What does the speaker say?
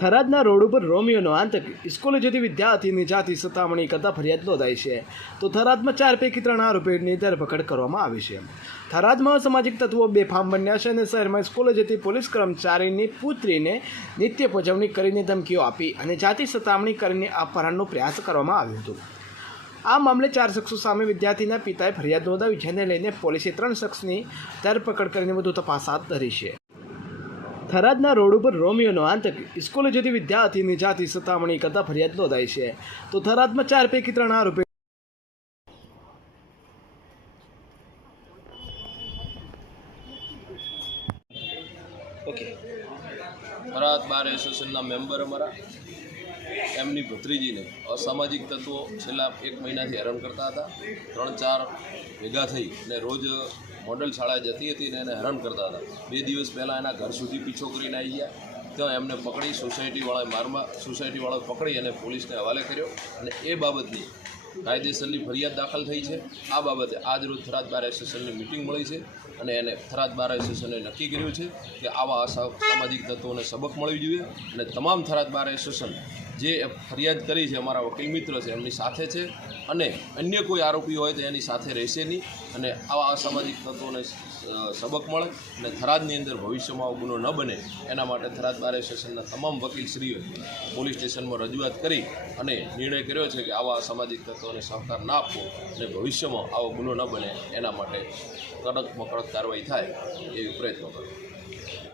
થરાદના road ઉપર રોમિયોનો આતંક. સ્કૂલે જતી વિદ્યાર્થીની જાતિ સતામણી કરતા ફરિયાદ નોંધાઈ છે. તો થરાદમાં ચાર પૈકી ત્રણ આરોપીની ધરપકડ કરવામાં આવી છે. થરાદમાં સામાજિક તત્વો બેફામ બન્યા છે અને શહેરમાં સ્કૂલે જતી પોલીસ કર્મચારીની પુત્રીને નિત્ય પજવણી કરીને ધમકીઓ આપી અને જાતિ સતામણી કરીને અપહરણનો પ્રયાસ કરવામાં આવ્યો હતો. આ મામલે ચાર શખ્સો સામે વિદ્યાર્થીના પિતાએ ફરિયાદ નોંધાવી, જેને લઈને પોલીસે ત્રણ શખ્સની ધરપકડ કરીને વધુ તપાસ હાથ ધરી છે. થરાદના રોડ ઉપર રોમિયોનો આતંક સ્કૂલે જતી વિદ્યાર્થીની જાતિ સતામણી કરતા ફરિયાદ નોંધાઈ છે. તો થરાદમાં ચાર પૈકી ત્રણ આરોપી ઓકે. થરાદ બાર એસોસિએશનના મેમ્બર અમારા. એમની ભત્રીજીને અસામાજિક તત્વો છેલ્લા એક મહિનાથી હેરાન કરતા હતા. ત્રણ ચાર ભેગા થઈ અને રોજ મોડલ શાળાએ જતી હતી અને એને હેરાન કરતા હતા. બે દિવસ પહેલાં એના ઘર સુધી પીછો કરીને આવી ગયા. ત્યાં એમને પકડી સોસાયટીવાળાએ મારમાં સોસાયટીવાળાએ પકડી અને પોલીસને હવાલે કર્યો અને એ બાબતની કાયદેસરની ફરિયાદ દાખલ થઈ છે. આ બાબતે આજરોજ થરાદ બાર એસોસિએશનની મિટિંગ મળી છે અને એને થરાદ બાર એસોસિએશને નક્કી કર્યું છે કે આવા સામાજિક તત્વોને સબક મળવી જોઈએ અને તમામ થરાદ બાર એસોસિએશન જે ફરિયાદ કરી છે અમારા વકીલ મિત્ર છે, એમની સાથે છે. અને અન્ય કોઈ આરોપી હોય તો એની સાથે રહેશે નહીં. અને આવા અસામાજિક તત્વોને સબક મળે અને થરાદની અંદર ભવિષ્યમાં આવો ગુનો ન બને, એના માટે થરાદ બાર એસોસિએશનના તમામ વકીલશ્રીઓએ પોલીસ સ્ટેશનમાં રજૂઆત કરી અને નિર્ણય કર્યો છે કે આવા અસામાજિક તત્વોને સહકાર ના આપવો અને ભવિષ્યમાં આવો ગુનો ન બને, એના માટે કડકમાં કડક કાર્યવાહી થાય એવી પ્રયત્નો કરો.